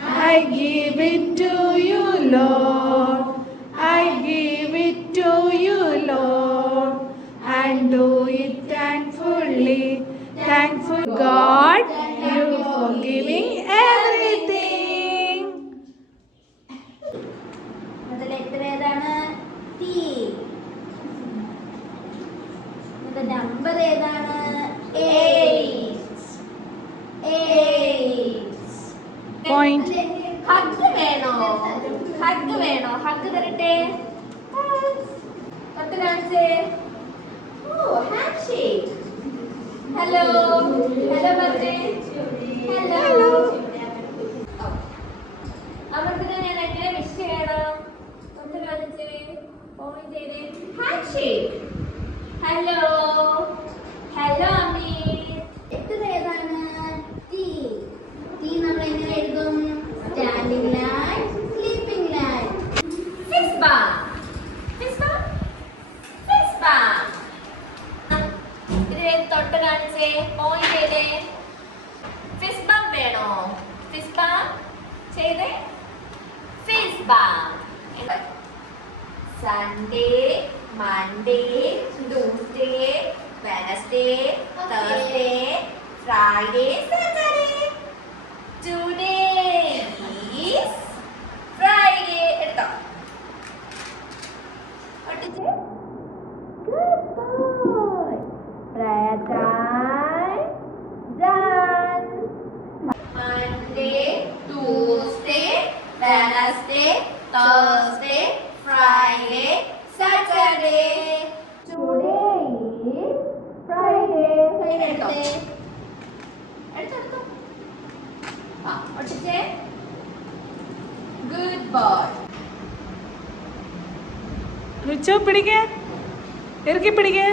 I give it to you, Lord. I give it to you, Lord. And do it thankfully. Thankful God, you for giving Point. Hug വേണോ? Hug വേണോ? Hug തരട്ടെ? തൊട്ട് കാണിച്ചേ hello hello പറഞ്ഞേ hello അവർക്ക് ഞാൻ എങ്ങനെ wish ചെയ്യണം? തൊട്ട് കാണിച്ചേ. പോയിന്റ് ചെയ്തേ. ഹാൻഡ് ഷേക്ക് ഹലോ ഹലോ കാണിച്ചേ പോയിന്റ് ചെയ്തേ ഫിസ് ബം വേണോ? ഫിസ് ബം ചെയ്തേ? Fist bump Sunday Monday Tuesday Wednesday Thursday Friday Saturday Thursday, Friday, Saturday. Today is Friday. Friday. Good boy. റിച്ചോ പിടിക്കേ ഇറക്കി പിടിക്കേ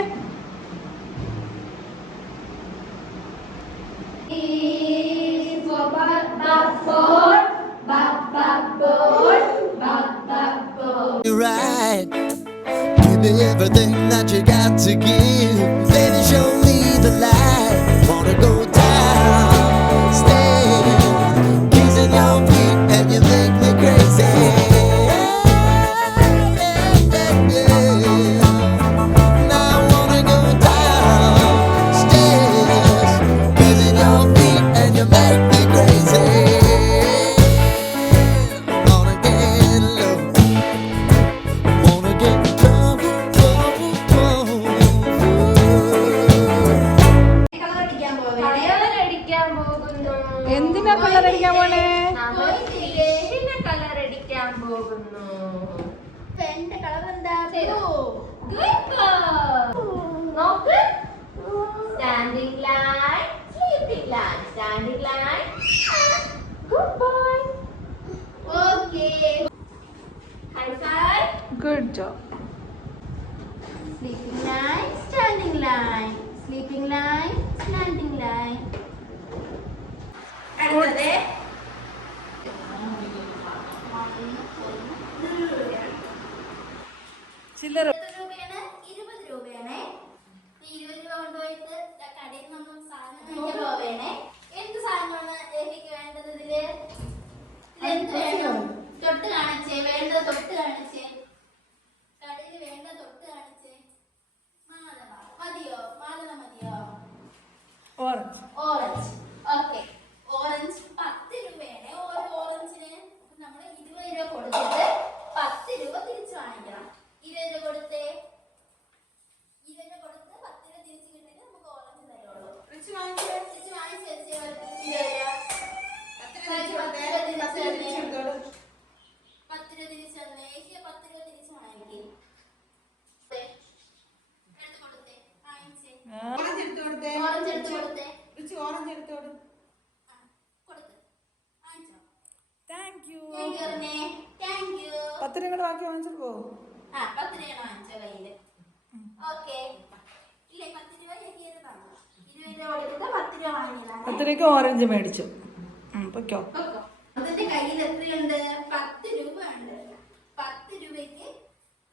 everything that you got to give. Baby, show me the light. Wanna go colour അടിക്കാൻ പോണേ? Colour അടിക്കാൻ പോകുന്നു എന്റെ colour എന്താ? നോക്ക് standing line sleeping line standing line good boy okay high five good job അടുത്തത് ചില്ലറ എത്ര രൂപയാണ് ഇരുപത് രൂപയാണ് ഈ ഇരുപത് രൂപ കൊണ്ടുപോയിട്ട് ദാ കടയിൽ നിന്നും സാധനം മേടിക്കാൻ പോവേണേ എന്ത് സാധനമാണ് എനിക്ക് വേണ്ടത് ഇതിൽ എന്ത് വേണം തൊട്ട് കാണിച്ചേ വേണ്ടത് തൊട്ട് കാണിച്ചേ കടയിൽ വേണ്ട തൊട്ട് കാണിച്ചേ മാലവ മതിയോ മാലവ മതിയോ ഓറഞ്ച് ഓറഞ്ച് ഓക്കെ ഓറഞ്ച് പത്ത് രൂപയാണ് ഓരോ ഓറഞ്ചിന് നമ്മൾ ഇരുപത് രൂപ കൊടുത്തിട്ട് പത്ത് രൂപ തിരിച്ചു വാങ്ങിക്കണം ഇരുപത് രൂപ കൊടുത്തേ ഇരുപത് രൂപ കൊടുത്ത് പത്ത് രൂപ തിരിച്ചു കിട്ടിയിട്ട് നമുക്ക് ഓറഞ്ച് തരുള്ളൂ തിരിച്ച് വാങ്ങിച്ച് വെച്ചേ ഇരുപത് രൂപ. പത്ത് രൂപ തിരിച്ച് തന്നേ. പത്ത് രൂപ തിരിച്ചു തന്നേ ഏഷ്യ പത്ത് രൂപ തിരിച്ചു വാങ്ങിക്കേ എടുത്ത് കൊടുത്തേ വാങ്ങിച്ചേ ഓറഞ്ച് എടുത്ത് കൊടുത്തേ ആ, കൊടുക്ക്. വാങ്ങിച്ചോ. താങ്ക് യു Thank you, അരുണേ. Thank you. പത്ത് രൂപ കൂടെ ബാക്കി വാങ്ങിച്ചിട്ട് പോകും ആ, പത്ത് രൂപയാണ് വാങ്ങിച്ചോ കയ്യിൽ. Okay. ഇല്ലേ, പത്ത് രൂപ എനിക്ക് ഇത് തന്നു. ഇരുപത് രൂപ കൊടുത്തിട്ട് പത്ത് രൂപ വാങ്ങിയതാണ്. പത്ത് രൂപയ്ക്ക് ഓറഞ്ച് മേടിച്ചു. പൊയ്ക്കോ. അതിന്റെ കയ്യിൽ എത്രയുണ്ട്? പത്ത് രൂപ ഉണ്ട് പത്ത് രൂപയ്ക്ക്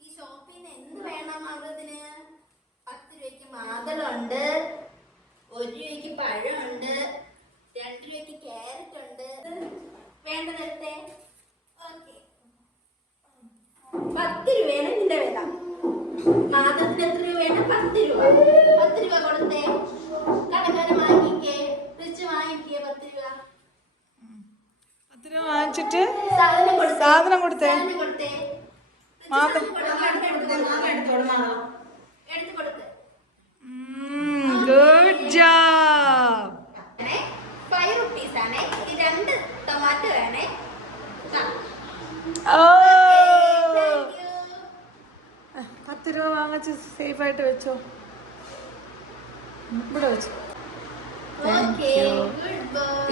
ഈ ഷോപ്പിന് എന്ത് വേണം അതിന് പത്ത് രൂപയ്ക്ക് മാതളുണ്ട് ഒരു രൂപയ്ക്ക് പഴമുണ്ട് രണ്ട് രൂപയ്ക്ക് ക്യാരറ്റ് ഉണ്ട് പത്ത് രൂപയാണ് നിന്റെ വില മാതത്തിന് എത്ര രൂപയാണ് പത്ത് രൂപ. പത്ത് രൂപ കൊടുത്തേ. കടക്കാരൻ വാങ്ങിക്കേ. തിരിച്ച് വാങ്ങിക്കേ പത്ത് രൂപ. പത്ത് രൂപ വാങ്ങിച്ചിട്ട് സാധനം കൊടുത്തേ. കൊടുത്തേ. ഗുഡ് ജോബ് ഫൈവ് റുപ്പീസ് ആണ്. രണ്ട് ടൊമാറ്റോ വേണേ ഓ വാങ്ങിച്ച് സേഫ് ആയിട്ട് വെച്ചോ. ഇവിടെ വെച്ചു.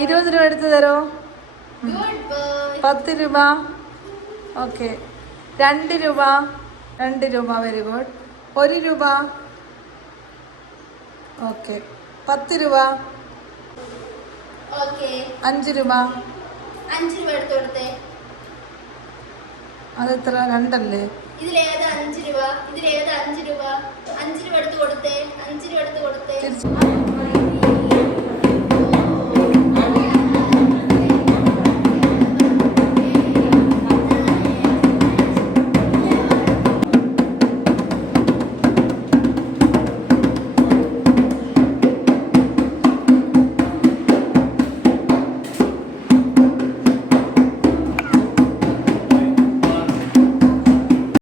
ഇരുപത് രൂപ എടുത്ത് തരോ. പത്ത് രൂപ. ഓക്കെ രണ്ട് രൂപ. രണ്ട് രൂപ. വെരി ഗുഡ് ഒരു രൂപ. ഓക്കെ പത്ത് രൂപ. അഞ്ച് രൂപ. അഞ്ച് രൂപ എടുത്ത് കൊടുത്തേ. അതെത്ര? രണ്ടല്ലേ? ഇതിലേത് അഞ്ച് രൂപ? ഇതിലേത് അഞ്ച് രൂപ? അഞ്ച് രൂപ എടുത്ത് കൊടുത്തേ? അഞ്ച് രൂപ എടുത്ത് കൊടുത്തേ?